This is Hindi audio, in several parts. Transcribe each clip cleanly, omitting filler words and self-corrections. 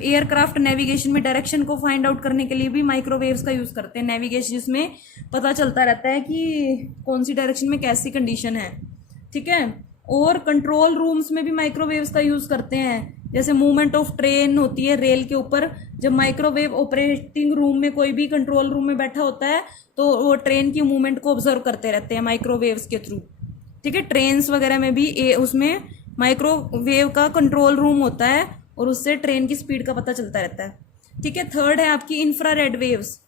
एयरक्राफ्ट नेविगेशन में डायरेक्शन को फाइंड आउट करने के लिए भी माइक्रोवेव्स का यूज करते हैं। नेविगेशन जिसमें पता चलता रहता है कि कौन सी डायरेक्शन में कैसी कंडीशन है, ठीक है। और कंट्रोल रूम्स में भी माइक्रोवेव्स का यूज करते हैं। जैसे मूवमेंट ऑफ ट्रेन होती है रेल के ऊपर, जब माइक्रोवेव ऑपरेटिंग रूम में कोई भी कंट्रोल रूम में बैठा होता है तो वो ट्रेन की मूवमेंट को ऑब्जर्व करते रहते हैं माइक्रोवेव्स के थ्रू, ठीक है। ट्रेन्स वगैरह में भी उसमें माइक्रोवेव का कंट्रोल रूम होता है और उससे ट्रेन की स्पीड का पता चलता रहता है, ठीक है। थर्ड है आपकी इंफ्रारेड वेव्स।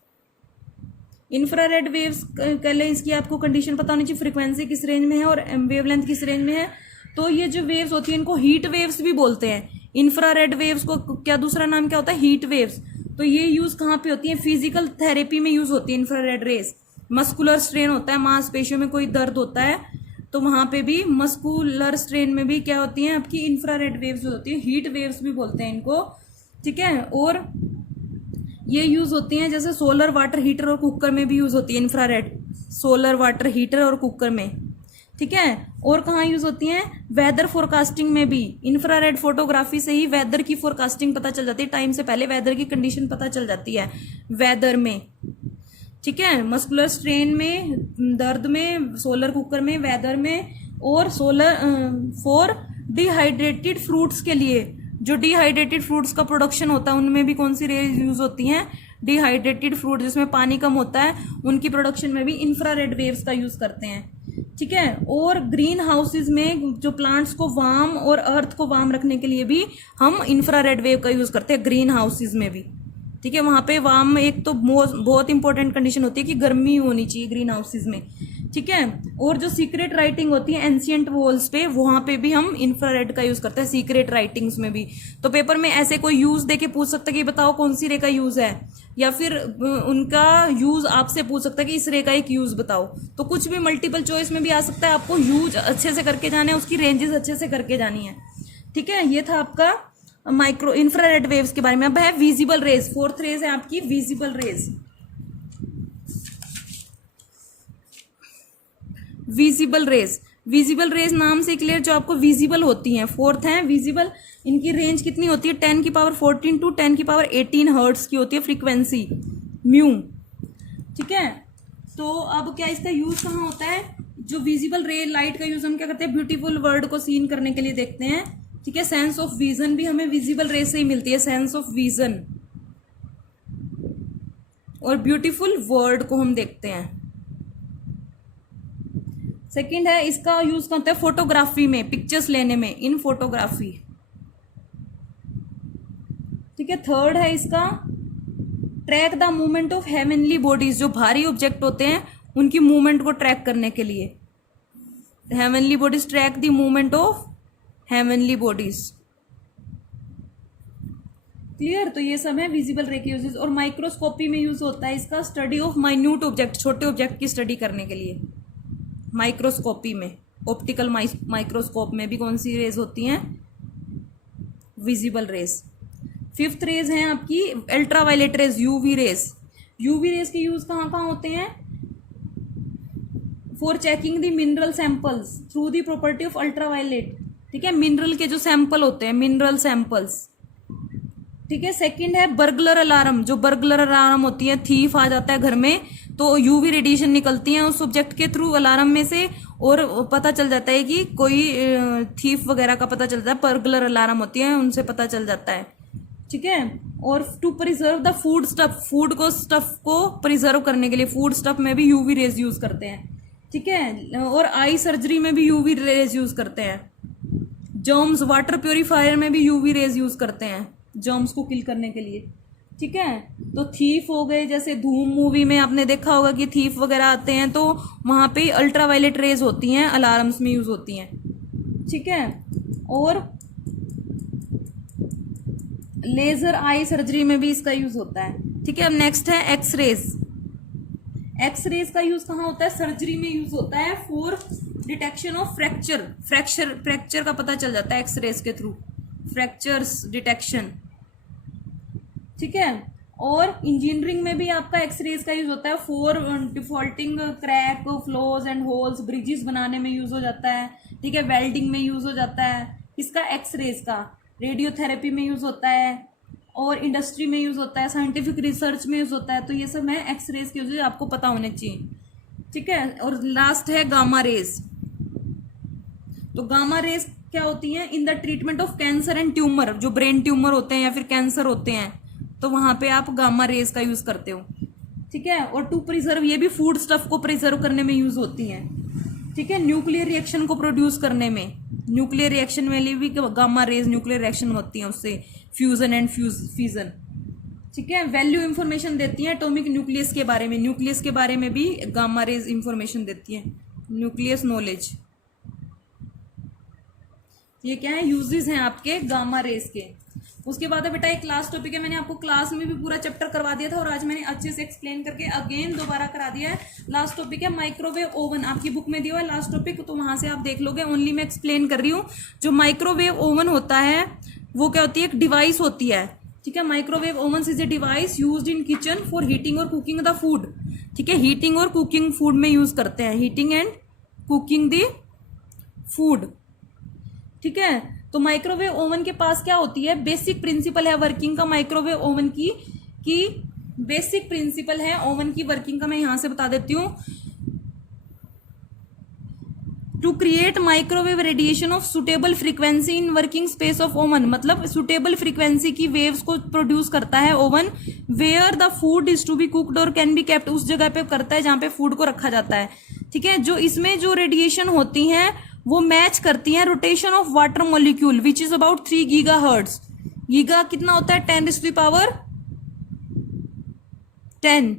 इंफ्रारेड वेव्स पहले इसकी आपको कंडीशन पता होनी चाहिए, फ्रीक्वेंसी किस रेंज में है और वेवलेंथ किस रेंज में है। तो ये जो वेव्स होती है इनको हीट वेव्स भी बोलते हैं। इंफ्रारेड वेव्स को क्या दूसरा नाम क्या होता है, हीट वेव्स। तो ये यूज कहाँ पे होती है, फिजिकल थेरेपी में यूज होती है इंफ्रारेड रेज। मस्कुलर स्ट्रेन होता है, मांसपेशियों में कोई दर्द होता है तो वहां पे भी मस्कुलर स्ट्रेन में भी क्या होती है आपकी इंफ्रारेड वेव्स होती है, हीट वेव्स भी बोलते हैं इनको, ठीक है। और ये यूज होती हैं जैसे सोलर वाटर हीटर और कुकर में भी यूज होती है इंफ्रारेड, सोलर वाटर हीटर और कुकर में, ठीक है। और कहाँ यूज होती हैं, वेदर फोरकास्टिंग में भी। इंफ्रारेड फोटोग्राफी से ही वेदर की फोरकास्टिंग पता चल जाती है, टाइम से पहले वेदर की कंडीशन पता चल जाती है वेदर में, ठीक है। मस्कुलर स्ट्रेन में, दर्द में, सोलर कुकर में, वेदर में। और सोलर फॉर डिहाइड्रेटेड फ्रूट्स के लिए, जो डिहाइड्रेटेड फ्रूट्स का प्रोडक्शन होता है उनमें भी कौन सी रेज यूज होती हैं, डिहाइड्रेटेड फ्रूट जिसमें पानी कम होता है उनकी प्रोडक्शन में भी इंफ्रारेड वेव्स का यूज करते हैं, ठीक है। और ग्रीन हाउसेज में जो प्लांट्स को वार्म और अर्थ को वार्म रखने के लिए भी हम इंफ्रारेड वेव का यूज करते हैं ग्रीन हाउसेज में भी, ठीक है। वहां पे वार्म एक तो बहुत इंपॉर्टेंट कंडीशन होती है कि गर्मी होनी चाहिए ग्रीन हाउसेज में, ठीक है। और जो सीक्रेट राइटिंग होती है एंशियंट वॉल्स पे, वहां पे भी हम इंफ्रारेड का यूज करते हैं सीक्रेट राइटिंग्स में भी। तो पेपर में ऐसे कोई यूज देके पूछ सकता है कि बताओ कौन सी रे का यूज है, या फिर उनका यूज आपसे पूछ सकता है कि इस रे का एक यूज बताओ। तो कुछ भी मल्टीपल चॉइस में भी आ सकता है, आपको यूज अच्छे से करके जाने, उसकी रेंजेस अच्छे से करके जानी है, ठीक है। ये था आपका माइक्रो इंफ्रारेड वेव्स के बारे में। अब है विजिबल रेज, फोर्थ रेज है आपकी visible raise. Visible raise, visible raise नाम से क्लियर, जो आपको विजिबल होती हैं। फोर्थ है विजिबल, इनकी रेंज कितनी होती है 10 की पावर 14 टू 10 की पावर 18 हर्ट्स की होती है फ्रीक्वेंसी म्यू, ठीक है। तो अब क्या इसका यूज कहाँ होता है, जो विजिबल रे लाइट का यूज हम क्या करते हैं, ब्यूटीफुल वर्ड को सीन करने के लिए देखते हैं, ठीक है। सेंस ऑफ विजन भी हमें विजिबल रे से ही मिलती है, सेंस ऑफ विजन, और ब्यूटीफुल वर्ड को हम देखते हैं। सेकंड है इसका यूज कहाँ होता है, फोटोग्राफी में, पिक्चर्स लेने में, इन फोटोग्राफी, ठीक है। थर्ड है इसका track the movement of heavenly bodies, जो भारी ऑब्जेक्ट होते हैं उनकी मूवमेंट को ट्रैक करने के लिए heavenly bodies, track the movement of heavenly bodies, clear. तो ये सब है विजिबल रे के यूजेस। और माइक्रोस्कोपी में यूज होता है इसका, स्टडी ऑफ माइन्यूट ऑब्जेक्ट, छोटे ऑब्जेक्ट की स्टडी करने के लिए माइक्रोस्कोपी में। ऑप्टिकल माइक्रोस्कोप में भी कौन सी रेज होती हैं, विजिबल रेज। फिफ्थ रेज है आपकी ultraviolet rays, UV rays. UV rays के यूज कहाँ कहाँ होते हैं, for checking the mineral samples through the property of ultraviolet, ठीक है। मिनरल के जो सैंपल होते हैं, मिनरल सैंपल्स, ठीक है। सेकंड है बर्गलर अलार्म, जो बर्गलर अलार्म होती है, थीफ आ जाता है घर में तो यूवी रेडिएशन निकलती है उस ऑब्जेक्ट के थ्रू अलार्म में से, और पता चल जाता है कि कोई थीफ वगैरह का पता चलता है, बर्गलर अलार्म होती है उनसे पता चल जाता है, ठीक है। और to preserve the food stuff, food को स्टफ को प्रिजर्व करने के लिए फूड स्टफ में भी यूवी रेज यूज करते हैं, ठीक है। और आई सर्जरी में भी यूवी रेज यूज करते हैं। जर्म्स, वाटर प्योरीफायर में भी यूवी रेज यूज करते हैं जर्म्स को किल करने के लिए, ठीक है। तो थीफ हो गए, जैसे धूम मूवी में आपने देखा होगा कि थीफ वगैरह आते हैं तो वहां पे अल्ट्रावायलेट रेज होती हैं, अलार्म्स में यूज होती हैं, ठीक है। और लेजर आई सर्जरी में भी इसका यूज होता है, ठीक है। अब नेक्स्ट है एक्सरेज। एक्सरेज का यूज कहाँ होता है, सर्जरी में यूज होता है फॉर डिटेक्शन ऑफ फ्रैक्चर का पता चल जाता है एक्सरेज के थ्रू, फ्रैक्चर्स डिटेक्शन, ठीक है। और इंजीनियरिंग में भी आपका एक्सरेज का यूज होता है for defaulting crack, flows and holes, bridges बनाने में यूज हो जाता है, ठीक है। वेल्डिंग में यूज हो जाता है इसका एक्सरेज का, रेडियोथेरेपी में यूज होता है, और इंडस्ट्री में यूज होता है, साइंटिफिक रिसर्च में यूज होता है। तो ये सब है एक्स रेज के यूज, आपको पता होने चाहिए, ठीक है। और लास्ट है गामा रेज। तो गामा रेज क्या होती है? In the treatment of cancer and tumour, जो ब्रेन ट्यूमर होते हैं या फिर कैंसर होते हैं, तो वहां पे आप गामा रेज का यूज करते हो, ठीक है। और टू प्रिजर्व, ये भी फूड स्टफ को प्रिजर्व करने में यूज होती है, ठीक है। न्यूक्लियर रिएक्शन को प्रोड्यूस करने में, न्यूक्लियर रिएक्शन में भी गामा रेज न्यूक्लियर रिएक्शन होती है, उससे फ्यूजन एंड फ्यूजन, ठीक है। वैल्यू इंफॉर्मेशन देती है एटॉमिक न्यूक्लियस के बारे में, न्यूक्लियस के बारे में भी गामा रेज इंफॉर्मेशन देती है, न्यूक्लियस नॉलेज। ये क्या है? यूजेस हैं आपके गामा रेज के। उसके बाद है बेटा एक लास्ट टॉपिक है, मैंने आपको क्लास में भी पूरा चैप्टर करवा दिया था और आज मैंने अच्छे से एक्सप्लेन करके अगेन दोबारा करा दिया है। लास्ट टॉपिक है माइक्रोवेव ओवन, आपकी बुक में दिया हुआ है लास्ट टॉपिक, तो वहां से आप देख लोगे। ओनली मैं एक्सप्लेन कर रही हूँ। जो माइक्रोवेव ओवन होता है वो क्या होती है? एक डिवाइस होती है, ठीक है। Microwave oven is a device used in kitchen for heating और कुकिंग द फूड, ठीक है। हीटिंग और कुकिंग फूड में यूज करते हैं, heating and cooking the food, ठीक है। तो माइक्रोवेव ओवन के पास क्या होती है? बेसिक प्रिंसिपल है वर्किंग का माइक्रोवेव ओवन की बेसिक प्रिंसिपल है ओवन की वर्किंग का, मैं यहां से बता देती हूं। To create microwave radiation of suitable frequency in working space of oven, मतलब सुटेबल फ्रीक्वेंसी की वेव्स को प्रोड्यूस करता है oven. Where the food is to be cooked और कैन बी केप्ट, उस जगह पे करता है जहां पे फूड को रखा जाता है, ठीक है। जो इसमें जो रेडिएशन होती है वो मैच करती है rotation of water molecule which is about 3 gigahertz. Giga कितना होता है? 10⁻10,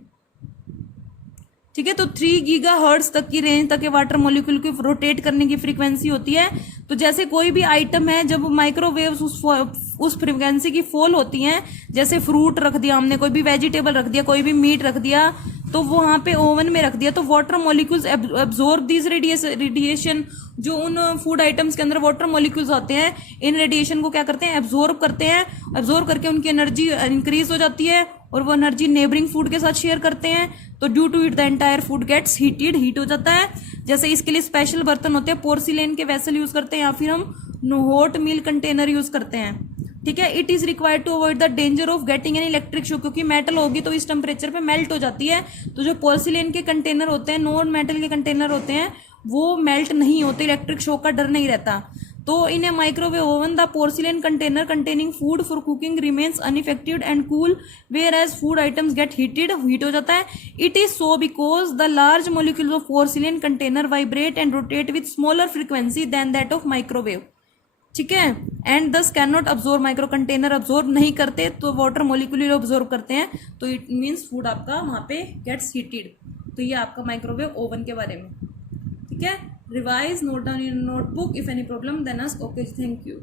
ठीक है। तो 3 गीगाहर्ट्ज तक की रेंज तक के वाटर मॉलिक्यूल की रोटेट करने की फ्रीक्वेंसी होती है। तो जैसे कोई भी आइटम है, जब माइक्रोवेव्स उस फ्रीक्वेंसी की फॉल होती हैं, जैसे फ्रूट रख दिया हमने, कोई भी वेजिटेबल रख दिया, कोई भी मीट रख दिया, तो वो वहां पे ओवन में रख दिया, तो water molecules absorb this radiation. जो उन फूड आइटम्स के अंदर वाटर मॉलिक्यूल्स होते हैं, इन रेडिएशन को क्या करते हैं? एब्जॉर्ब करते हैं। एब्जॉर्ब करके उनकी एनर्जी इंक्रीज हो जाती है और वो एनर्जी नेबरिंग फूड के साथ शेयर करते हैं। तो due to it the entire food gets heat हो जाता है। जैसे इसके लिए स्पेशल बर्तन होते हैं, पोर्सिलेन के वेसल यूज करते हैं या फिर हम हॉट मील कंटेनर यूज करते हैं, ठीक है। It is required to avoid the danger of getting an electric shock, क्योंकि मेटल होगी तो इस टेम्परेचर पे मेल्ट हो जाती है। तो जो पोर्सिलेन के कंटेनर होते हैं, नॉन मेटल के कंटेनर होते हैं, वो मेल्ट नहीं होते, इलेक्ट्रिक शॉक का डर नहीं रहता। तो in a microwave oven the porcelain container containing food for cooking remains unaffected and cool, where as food items get heat हो जाता है। It is so because the large molecules of porcelain container vibrate and rotate with smaller frequency than that of microwave, ठीक है। And this can not absorb, micro container absorb नहीं करते, तो वाटर मॉलिक्यूल अब्जॉर्ब करते हैं, तो इट मीन्स फूड आपका वहां पे गेट्स हीटेड। तो ये आपका माइक्रोवेव ओवन के बारे में, ठीक है। Revise, note down in notebook, if any problem then ask. Okay, thank you.